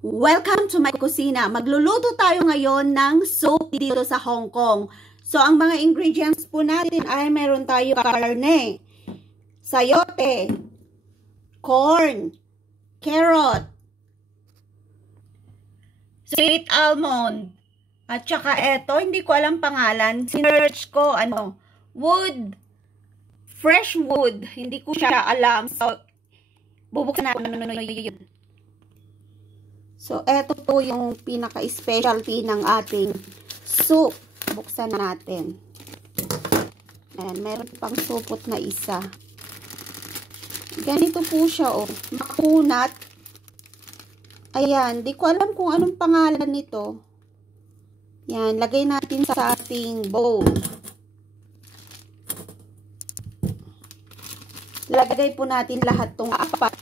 Welcome to my kusina. Magluluto tayo ngayon ng soup dito sa Hong Kong. So, ang mga ingredients po natin ay meron tayo karne, sayote, corn, carrot, sweet almond, at saka eto, hindi ko alam pangalan. Sinearch ko, wood, fresh wood. Hindi ko siya alam. So, bubuksan natin yun. So, eto po yung pinaka-specialty ng ating soup. Buksan natin. Ayan, meron pang supot na isa. Ganito po siya, oh. Makunat. Ayan, di ko alam kung anong pangalan nito. Yan, lagay natin sa ating bowl. Lagay po natin lahat tong apat.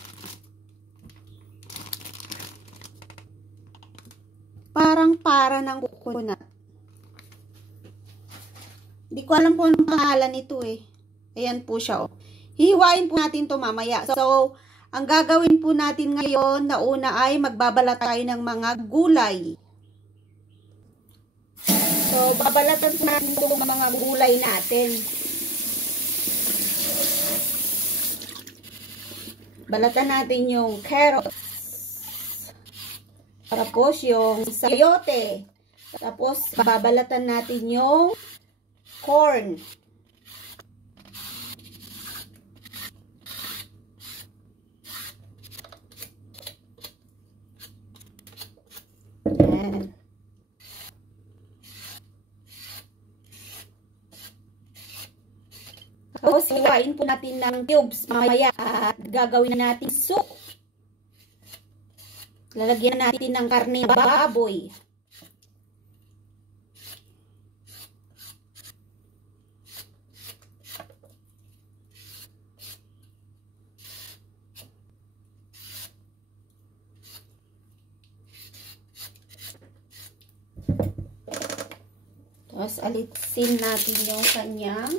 Parang para ng coconut. Hindi ko alam po anong pangalan nito eh. Ayan po siya, oh. Hihiwain po natin to mamaya. So, ang gagawin po natin ngayon na una ay magbabalat tayo ng mga gulay. So, babalatan po natin itong mga gulay natin. Balatan natin yung carrots. Tapos yung sayote. Tapos babalatan natin yung corn. Ayan. Tapos hiwain po natin ng cubes mamaya at gagawin natin soup. Lalagyan natin ng karne baboy. Tapos alisin natin yung kanyang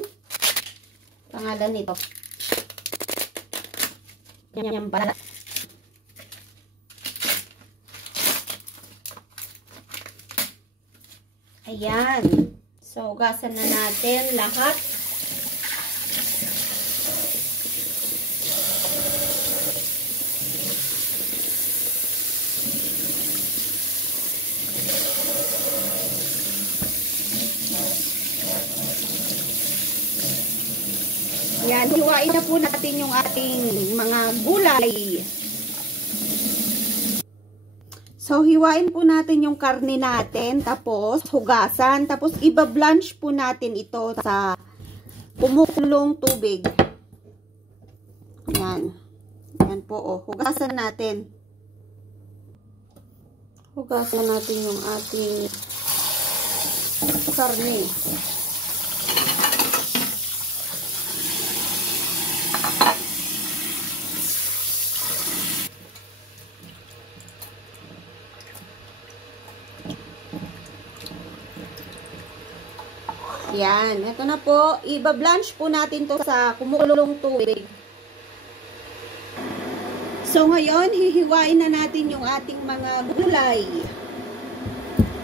pangalan nito. Kanyang balat. Ayan. So, hugasan na natin lahat. Ayan. Hiwain na po natin yung ating mga gulay. So, hiwain po natin yung karne natin, tapos hugasan, tapos iba-blanch po natin ito sa kumukulong tubig. Ayan. Ayan po, oh. Hugasan natin. Hugasan natin yung ating karne. Yan, ito na po. Iba-blanch po natin to sa kumukulong tubig. So, ngayon, hihiwain na natin yung ating mga gulay.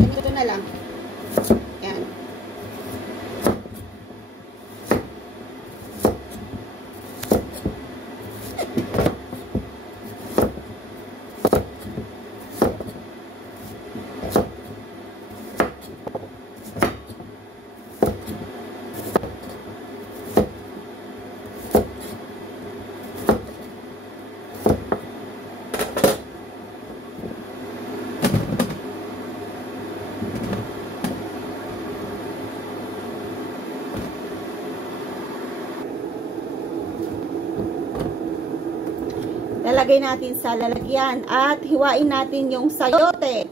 Ito na lang. Yan. Lalagay natin sa lalagyan at hiwain natin yung sayote.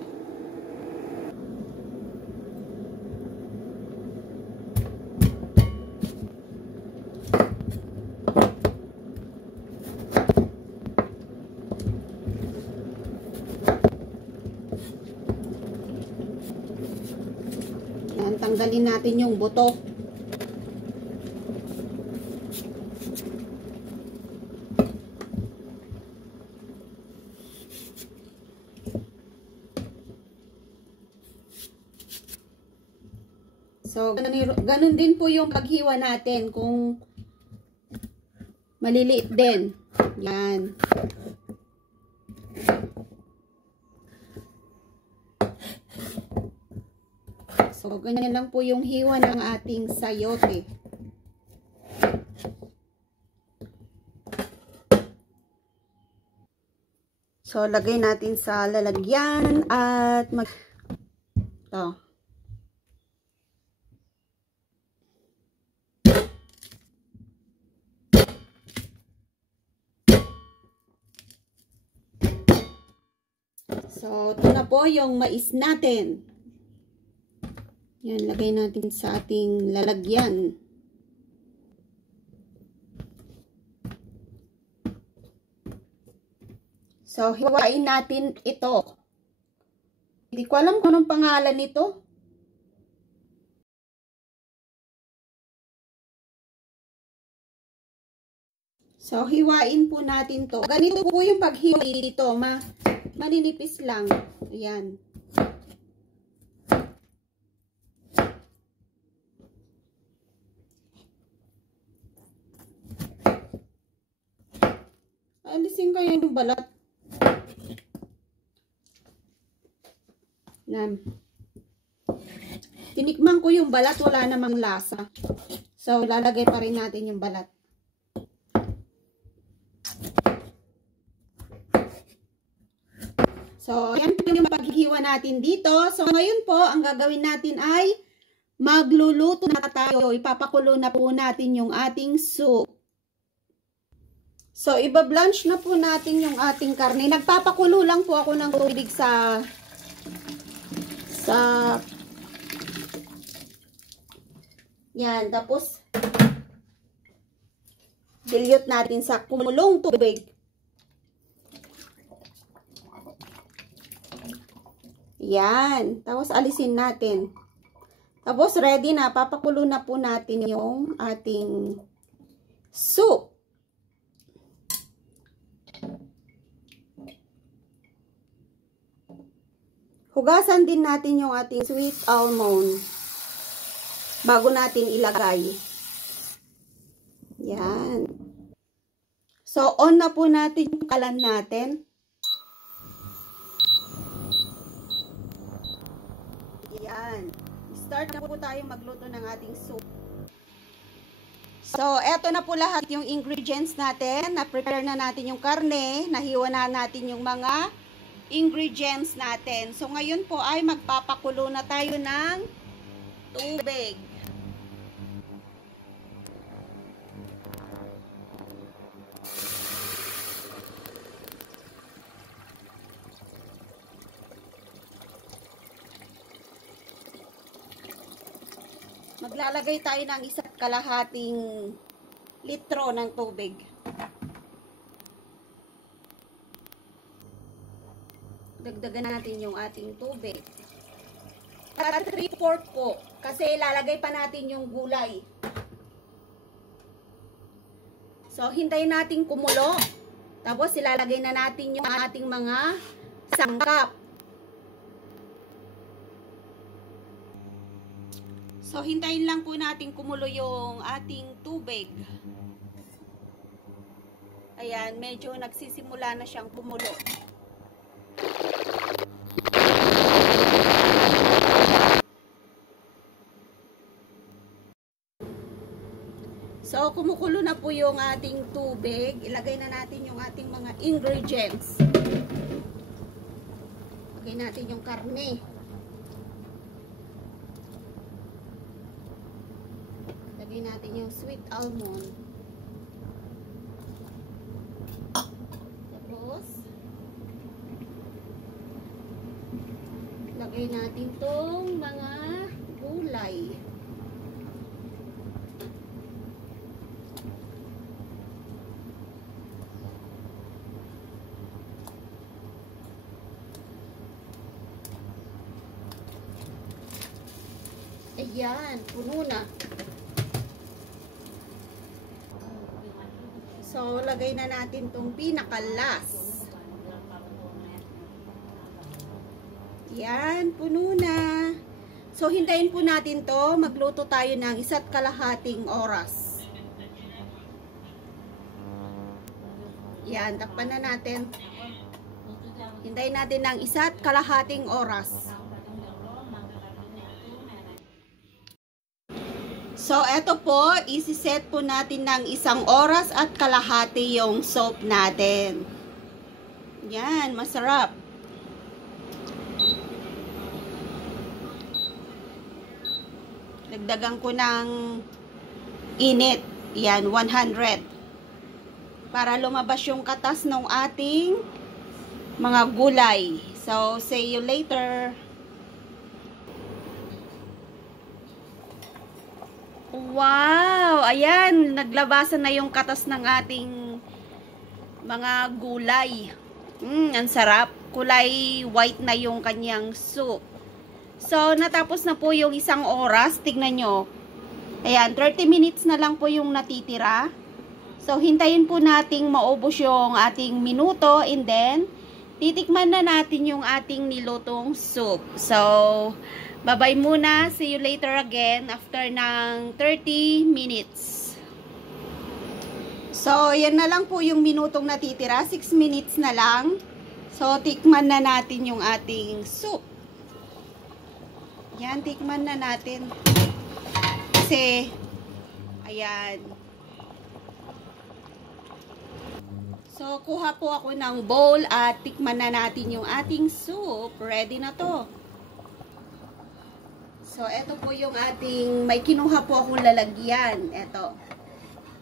Yan, tanggalin natin yung buto. So, ganun din po yung paghiwa natin kung maliliit din. Yan. So, ganyan lang po yung hiwa ng ating sayote. So, lagay natin sa lalagyan at ito. So, ito na po yung mais natin. Yan, lagay natin sa ating lalagyan. So, hiwain natin ito. Hindi ko alam kung anong pangalan nito. So, hiwain po natin to. Ganito po yung paghiwa dito. Maninipis lang. Ayan. Alisin ko yung balat. Yan. Tinikman ko yung balat, wala namang lasa. So, lalagay pa rin natin yung balat. So, yan po yung paghihiwa natin dito. So, ngayon po, ang gagawin natin ay magluluto na tayo. Ipapakulo na po natin yung ating soup. So, iba-blanch na po natin yung ating karne. Nagpapakulo lang po ako ng tubig sa yan. Tapos, dilute natin sa kumulong tubig. Yan. Tapos, alisin natin. Tapos, ready na. Papakulo na po natin yung ating soup. Hugasan din natin yung ating sweet almond bago natin ilagay. Yan. So, on na po natin yung kalan natin. Yan. Start na po tayo magluto ng ating soup. So, eto na po lahat yung ingredients natin. Na-prepare na natin yung karne. Nahiwa na natin yung mga ingredients natin. So, ngayon po ay magpapakulo na tayo ng tubig. Maglalagay tayo ng 1.5 litro ng tubig. Dagdagan natin yung ating tubig. Para 3/4 po. Kasi ilalagay pa natin yung gulay. So, hintayin natin kumulo. Tapos, ilalagay na natin yung ating mga sangkap. So, hintayin lang po natin kumulo yung ating tubig. Ayan, medyo nagsisimula na siyang kumulo. So, kumukulo na po yung ating tubig. Ilagay na natin yung ating mga ingredients. Ilagay natin yung karne. Ilagay natin yung sweet almond. Tapos, ilagay natin tong mga gulay. Ayan, puno na. So, lagay na natin tong pinakalas. Ayan, puno na. So, hintayin po natin to. Magluto tayo ng 1.5 oras. Yan, takpan na natin. Hintayin natin ng 1.5 oras. So, eto po, isi-set po natin ng 1 oras at kalahati yung soap natin. Yan, masarap. Dagdagan ko ng init. Yan, 100. Para lumabas yung katas ng ating mga gulay. So, see you later. Wow! Ayan, naglabasan na yung katas ng ating mga gulay. Ang sarap. Kulay white na yung kanyang soup. So, natapos na po yung 1 oras. Tignan nyo. Ayan, 30 minutes na lang po yung natitira. So, hintayin po nating maubos yung ating minuto. And then, titikman na natin yung ating nilutong soup. So, bye-bye muna. See you later again after ng 30 minutes. So, yan na lang po yung minutong natitira. 6 minutes na lang. So, tikman na natin yung ating soup. Yan, tikman na natin. Kasi, ayan. So, kuha po ako ng bowl at tikman na natin yung ating soup. Ready na to. So, eto po yung ating, may kinuha po akong lalagyan. Eto.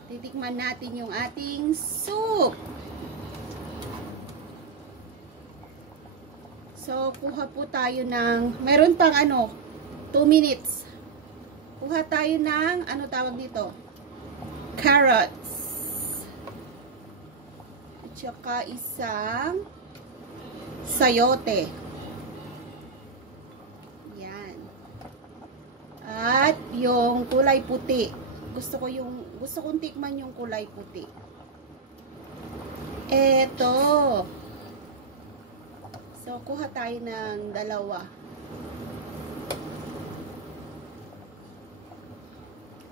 Titikman natin yung ating soup. So, kuha po tayo ng, meron pang 2 minutes. Kuha tayo ng, ano tawag dito? Carrots. At saka isang sayote. Yan. At yung kulay puti. Gusto kong tikman yung kulay puti. Eto. So, kuha tayo ng 2.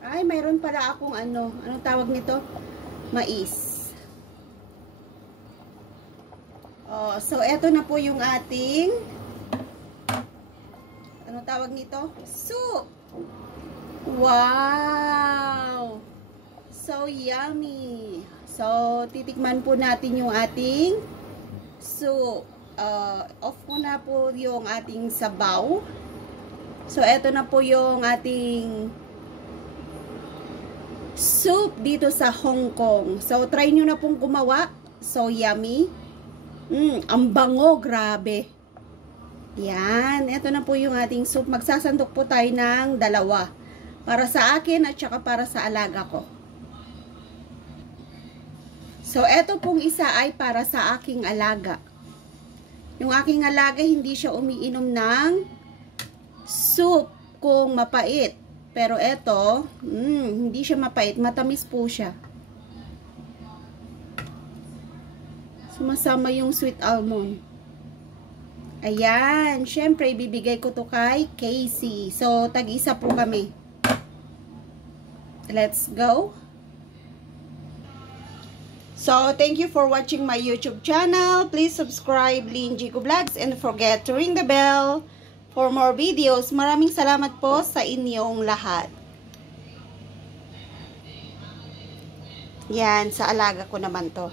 Ay, mayroon pala akong anong tawag nito? Mais. Oh, so, eto na po yung ating, anong tawag nito? Soup! Wow! So, yummy! So, titikman po natin yung ating soup. Off ko na po yung ating sabaw. So, eto na po yung ating soup dito sa Hong Kong. So, try nyo na pong gumawa. So, yummy. Ang bango, grabe. Yan. Eto na po yung ating soup. Magsasandok po tayo ng 2. Para sa akin at saka para sa alaga ko. So, eto pong isa ay para sa aking alaga. Yung aking alaga, hindi siya umiinom ng soup kung mapait. Pero eto, hindi siya mapait. Matamis po siya. Sumasama yung sweet almond. Ayan. Syempre, ibibigay ko to kay Casey. So, tag-isa po kami. Let's go. So, thank you for watching my YouTube channel. Please subscribe, Lynn Jico Vlogs, and forget to ring the bell for more videos. Maraming salamat po sa inyong lahat. Yan, sa alaga ko naman to.